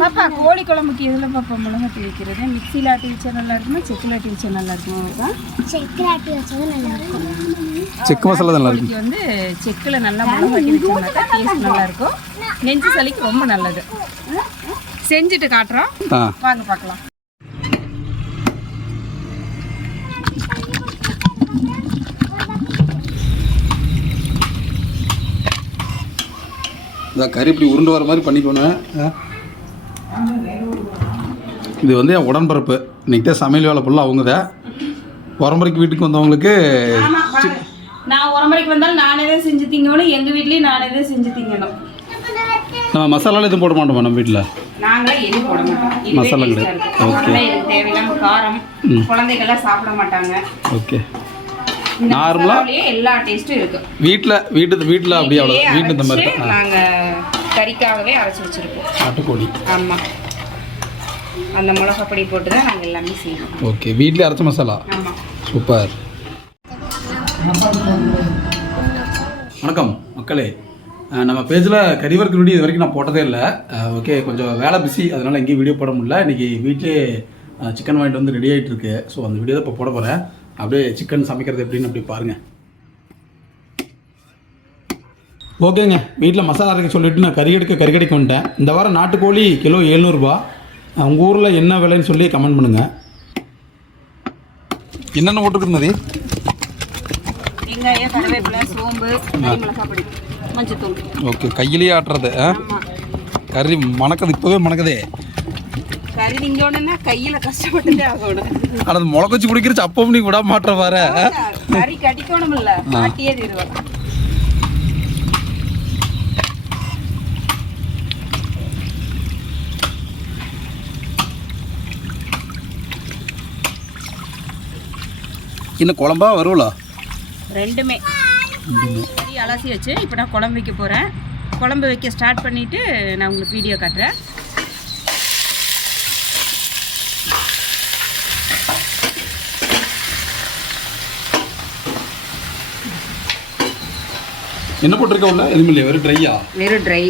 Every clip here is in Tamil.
பாப்பா கோழி குழம்புக்கு எதில் பாப்பா மிளகாத்தூள் வைக்கிறது? மிக்சியில் ஆட்டி வச்சா நல்லா இருக்குமா செக்கில் ஆட்டி வச்சா நல்லா இருக்குமா பாப்பா? செக்கராட்டி வச்சது நல்லா இருக்கும். செக்கு மசாலா நல்லா இருக்கும். வந்து செக்கில் நல்லா மிளகாட்டி வச்சோம்னாக்கா டேஸ்ட் நல்லா இருக்கும். நெஞ்சு சளிக்கு ரொம்ப நல்லது. செஞ்சுட்டு காட்டுறோம். வாங்க பார்க்கலாம் இந்த கறி இப்படி உருண்டு வர மாதிரி பண்ணிக்கணும் ஆ. இது வந்து என் உடன்பிறப்பு. இன்னைக்கு தான் சமையல் வேலை ஃபுல்லாக அவங்க தான் உரம்பரைக்கு வீட்டுக்கு வந்தவங்களுக்கு. நான் உரம்பரைக்கு வந்தாலும் நானே தான் செஞ்சு திங்கணும். எங்கள் வீட்லேயும் நானே தான் செஞ்சு திங்கணும். நம்ம மசாலாலாம் எதுவும் போட மாட்டோமா நம்ம வீட்டில் நாங்களே எதுவும் போட மாட்டோம். இதுவே மசாலா கிடையாது. தேவையில்லாம காரம். குழந்தைகள்லாம் சாப்பிட மாட்டாங்க. ஓகே இந்த நார்மலா? மசாலாவிலேயே எல்லா டேஸ்ட்டும் இருக்கு வீட்டில் வீட்டு வீட்டில் அப்படியே அவ்வளோ வீட்டு இந்த மாதிரி கறிக்காகவே அரைச்சு வச்சிருக்கோம் நாட்டுக்கோழி ஆமா. அந்த மிளகா பொடி போட்டு தான் நாங்கள் எல்லாமே செய்வோம். ஓகே வீட்லேயே அரைச்ச மசாலா? ஆமா. சூப்பர். வணக்கம் மக்களே. நம்ம பேஜில் கறிவர்க்கு வீடியோ இது வரைக்கும் நான் போட்டதே இல்லை. ஓகே கொஞ்சம் வேலை பிஸி அதனால் எங்கேயும் வீடியோ போட முடியல. இன்றைக்கி வீட்டிலே சிக்கன் வாங்கிட்டு வந்து ரெடி ஆகிட்டு இருக்கு. ஸோ அந்த வீடியோ தான் இப்போ போட போகிறேன் அப்படியே சிக்கன் சமைக்கிறது எப்படின்னு அப்படி பாருங்கள் ஓகேங்க வீட்டில் மசாலா அரைக்க சொல்லிட்டு நான் கறி எடுக்க கறி கடைக்கு வந்துட்டேன். இந்த வாரம் நாட்டுக்கோழி கிலோ எழுநூறுபா. உங்கள் ஊரில் என்ன விலைன்னு சொல்லி கமெண்ட் பண்ணுங்கள் என்னென்ன போட்டுருக்கு மதி? வெங்காயம் கருவேப்பிலை சோம்பு மஞ்சத்தூள். ஓகே கையிலேயே ஆட்டுறது கறி மணக்குது இப்போவே மணக்குதே. கறி திங்கணும்னா கையில கஷ்டப்பட்டுட்டே ஆகணும். ஆனால் அது முளக்கச்சு குடிக்கிறச்சு அப்பவும் நீ விட மாட்ட வர கறி கடிக்கணும் இல்ல தீருவேன். இன்னும் குழம்பா வருவலா? ரெண்டுமே. கறி அலசி வச்சு இப்போ நான் குழம்பு வைக்க போகிறேன் குழம்பு வைக்க ஸ்டார்ட் பண்ணிவிட்டு நான் உங்களுக்கு வீடியோ காட்டுறேன். என்ன போட்டிருக்க உள்ள? எதுவும் இல்லையா வெறும் ட்ரையா வெறும் ட்ரை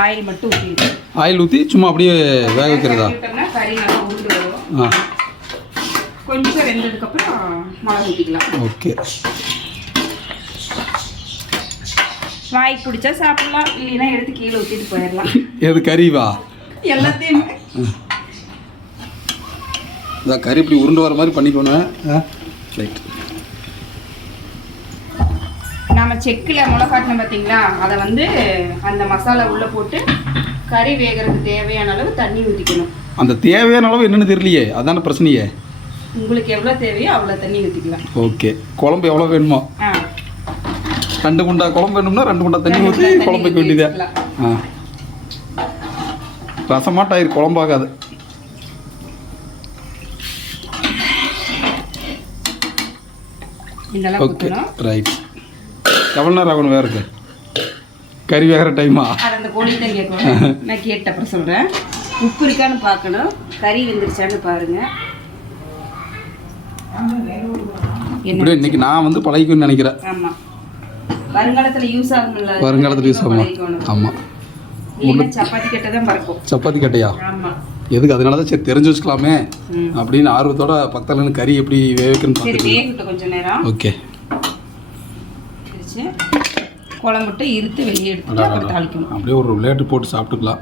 ஆயில் மட்டும் ஊற்றிடுவேன் ஆயில் ஊற்றி சும்மா அப்படியே வேக வைக்கிறதா? கறி நல்லா உருண்டு வரும். ஆ. கொஞ்சம் வெந்ததுக்கப்புறம் மிளகு ஊற்றிக்கலாம் ஓகே. வாய்க்கு பிடிச்சா சாப்பிடலாம் இல்லைன்னா எடுத்து கீழே ஊற்றிட்டு போயிடலாம். எது கறிவா? எல்லாத்தையுமே. இந்த கறி இப்படி உருண்டு வர மாதிரி பண்ணிக்கணும் ரைட் நம்ம செக்கில் மிளகாட்டினோம் பார்த்தீங்களா அதை வந்து அந்த மசாலா உள்ளே போட்டு கறி வேகிறதுக்கு தேவையான அளவு தண்ணி ஊற்றிக்கணும் அந்த தேவையான அளவு என்னன்னு தெரியலையே. அதான பிரச்சனையே. உங்களுக்கு எவ்வளோ தேவையோ அவ்வளோ தண்ணி ஊற்றிக்கலாம் ஓகே. குழம்பு எவ்வளோ வேணுமோ? ரெண்டு குண்டா குழம்பு வேணும்னா ரெண்டு குண்டா தண்ணி ஊற்றி தண்ணி குழம்பு வைக்க ஊத்தி வேண்டியதே. ஆ. ரசமாட்டாயிரு குழம்பாகாது. இதெல்லாம் ஓகே ரைட். எவ்வளோ நேரம் ஆகணும் வேற கறி வேகிற டைமா? அந்த கோழி தான் கேட்கணும். நான் கேட்ட அப்புறம் சொல்கிறேன் உப்பு இருக்கான்னு பார்க்கணும். கறி வெந்துருச்சான்னு பாருங்க. என்ன இப்படியே இன்னைக்கு நான் வந்து பழகிக்கணும்னு நினைக்கிறேன். வருங்காலத்தில் யூஸ் ஆகும்ல வருங்காலத்தில் யூஸ் ஆகும். ஆமாம் சப்பாத்தி கட்டை தான் பறக்கும் சப்பாத்தி கட்டையா? எதுக்கு? அதனால தான் சரி தெரிஞ்சு வச்சுக்கலாமே அப்படின்னு ஆர்வத்தோட பக்கத்தில் கறி எப்படி வேவிக்கணும்னு சரி பார்த்துட்டு கொஞ்சம் நேரம். ஓகே. குழம்புட்டு இருத்து வெளியே தாளிக்கணும். அப்படியே ஒரு லேட்டு போட்டு சாப்பிட்டுக்கலாம்.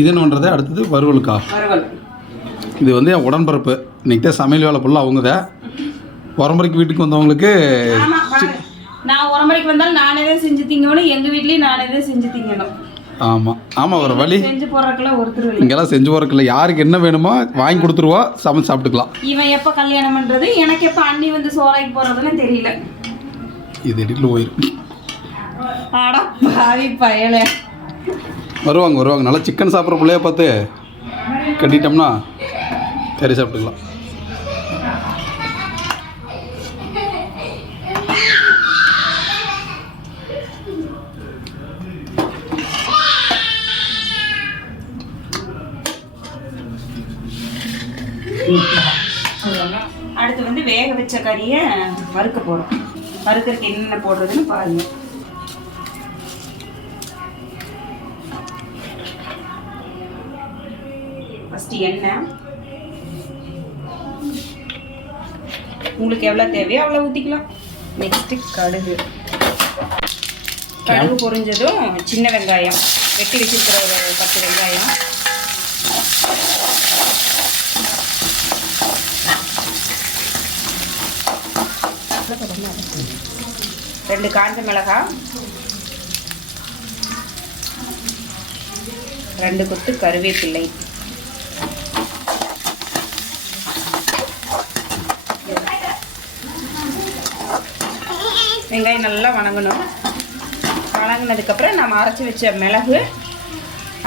இது என்ன பண்ணுறது அடுத்தது வறுவலுக்கா வறுவல். இது வந்து என் உடன்பிறப்பு இன்னைக்கு தான் சமையல் வேலை ஃபுல்லாக அவங்க தான் உரம்பரைக்கு வீட்டுக்கு வந்தவங்களுக்கு. நான் உரம்பரைக்கு வந்தாலும் நானே தான் செஞ்சு திங்கணும். எங்க வீட்லயும் நானே தான் செஞ்சு திங்கணும். ஆமாம் ஆமாம் ஒரு வழி. செஞ்சு போடுறதுக்குலாம் ஒருத்தர் இங்கெல்லாம் செஞ்சு போகிறக்கில்ல யாருக்கு என்ன வேணுமோ வாங்கி கொடுத்துருவா சமைச்சு சாப்பிட்டுக்கலாம். இவன் எப்ப கல்யாணம் பண்றது? எனக்கு எப்ப அண்ணி வந்து சோறாக்கி போறதுன்னு தெரியல. இது இடியில் போயிடும் ஆடா பாவி பயலே. வருவாங்க வருவாங்க. நல்லா சிக்கன் சாப்பிட்ற பிள்ளைய பார்த்து கட்டிட்டோம்னா கறி சாப்பிட்டுக்கலாம். அடுத்து வந்து வேக வச்ச கறியை வறுக்க போகிறோம் வறுக்கிறதுக்கு என்னென்ன போடுறதுன்னு பாருங்கள் ஃபஸ்ட்டு எண்ணெய். உங்களுக்கு எவ்வளோ தேவையோ அவ்வளோ ஊற்றிக்கலாம். நெக்ஸ்ட்டு கடுகு. கடுகு பொரிஞ்சதும் சின்ன வெங்காயம். வெட்டி வச்சிருக்கிற ஒரு பத்து வெங்காயம். ரெண்டு காஞ்ச மிளகாய். ரெண்டு கொத்து கருவேப்பிள்ளை வெங்காயம் நல்லா வணங்கணும். வணங்கினதுக்கப்புறம் நம்ம அரைச்சி வச்ச மிளகு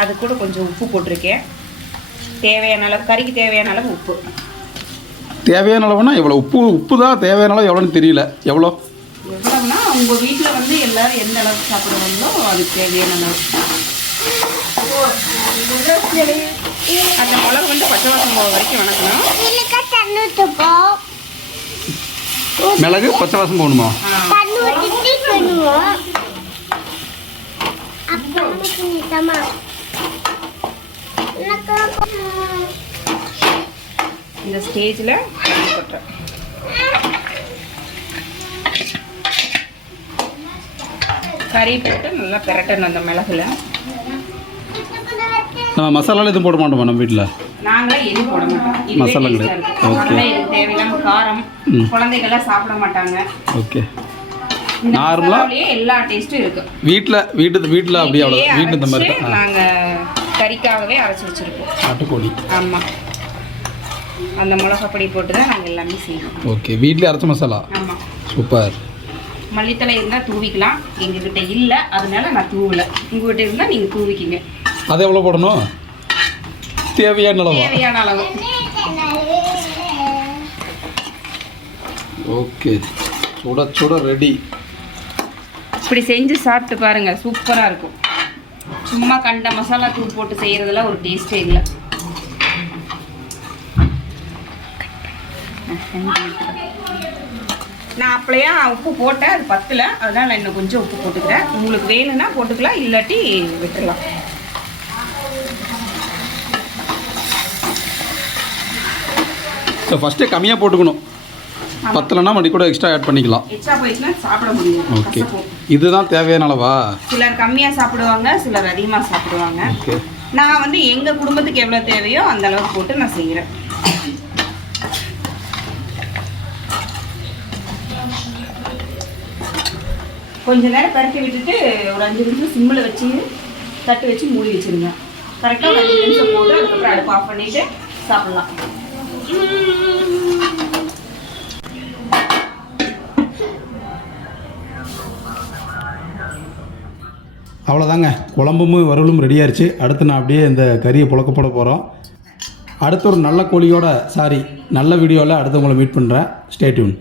அது கூட கொஞ்சம் உப்பு போட்டிருக்கேன். தேவையான அளவு கறிக்கு தேவையான அளவு உப்பு. தேவையான அளவுனா எவ்வளோ உப்பு உப்பு தான் தேவையான அளவு எவ்வளோன்னு தெரியல. எவ்வளோ? எவ்வளோன்னா உங்கள் வீட்டில் வந்து எல்லாரும் எந்த அளவுக்கு சாப்பிடுவாங்களோ அதுக்கு தேவையான அளவு. அந்த மிளகு வந்து பச்சை வாசம் வரைக்கும் வணக்கணும். மிளகு பச்சை வாசம் போகணுமா இந்த ஸ்டேஜில் கொட்டுறேன் கறி போட்டு நல்லா பிரட்டணும் அந்த மிளகுல. நம்ம மசாலாலாம் எதுவும் போட மாட்டோமா நம்ம வீட்டில் நாங்களே எதுவும் போட மாட்டோம். மசாலா கிடையாது. குழந்தைகள்லாம் சாப்பிட மாட்டாங்க. ஓகே? மசாலாவிலேயே எல்லா டேஸ்ட்டும் இருக்கு. வீட்டில் வீட்டு வீட்டில் அப்படியே அவ்வளோ வீட்டிலேயே வீட்டு இந்த மாதிரி நாங்க கறிக்காகவே அரைச்சி வச்சிருக்கோம் நாட்டுக்கோழி ஆமா. அந்த மிளகாப்பொடி போட்டு தான் நாங்கள் எல்லாமே செய்வோம். ஓகே. வீட்லேயே அரைச்ச மசாலா? ஆமா. சூப்பர். மல்லித்தலை இருந்தால் தூவிக்கலாம். எங்ககிட்ட இல்லை. அதனால நான் தூவலை. உங்ககிட்ட இருந்தால் நீங்கள் தூவிக்கிங்க. அது எவ்வளோ போடணும்? தேவையான அளவா? தேவையான அளவு. ஓகே சுட சுட ரெடி இப்படி செஞ்சு சாப்பிட்டு பாருங்க சூப்பராக இருக்கும். சும்மா கண்ட மசாலா தூள் போட்டு செய்கிறதுல ஒரு டேஸ்டே இல்லை. நான் அப்பளையா உப்பு போட்டேன் அது பத்தல. அதனால நான் இன்னும் கொஞ்சம் உப்பு போட்டுக்கிறேன். உங்களுக்கு வேணும்னா போட்டுக்கலாம் இல்லாட்டி விட்டுறலாம். ஸோ ஃபஸ்ட்டே கம்மியாக போட்டுக்கணும். பத்தலைன்னா மறுபடி கூட எக்ஸ்ட்ரா ஆட் பண்ணிக்கலாம். எச்சா போயிடுச்சுன்னா சாப்பிட முடியும். ஓகே. இதுதான் தேவையான அளவா? சிலர் கம்மியாக சாப்பிடுவாங்க சிலர் அதிகமாக சாப்பிடுவாங்க. ஓகே நான் வந்து எங்கள் குடும்பத்துக்கு எவ்வளோ தேவையோ அந்த அளவுக்கு போட்டு நான் செய்கிறேன் கொஞ்ச நேரம் பரட்டி விட்டுட்டு ஒரு அஞ்சு நிமிஷம் சிம்மில் வச்சு தட்டு வச்சு மூடி வச்சிருங்க. கரெக்டாக ஒரு அஞ்சு நிமிஷம் போட்டு அதுக்கப்புறம் அடுப்பு ஆஃப் பண்ணிட்டு சாப்பிடலாம். அவ்வளோதாங்க குழம்பும் வறுவலும் ரெடி ஆயிருச்சு. அடுத்து நான் அப்படியே இந்த கறியை புழக்க போட போகிறோம் அடுத்து ஒரு நல்ல கோழியோட சாரி நல்ல வீடியோவில் அடுத்து உங்களை மீட் பண்ணுறேன் ஸ்டேட்யூன்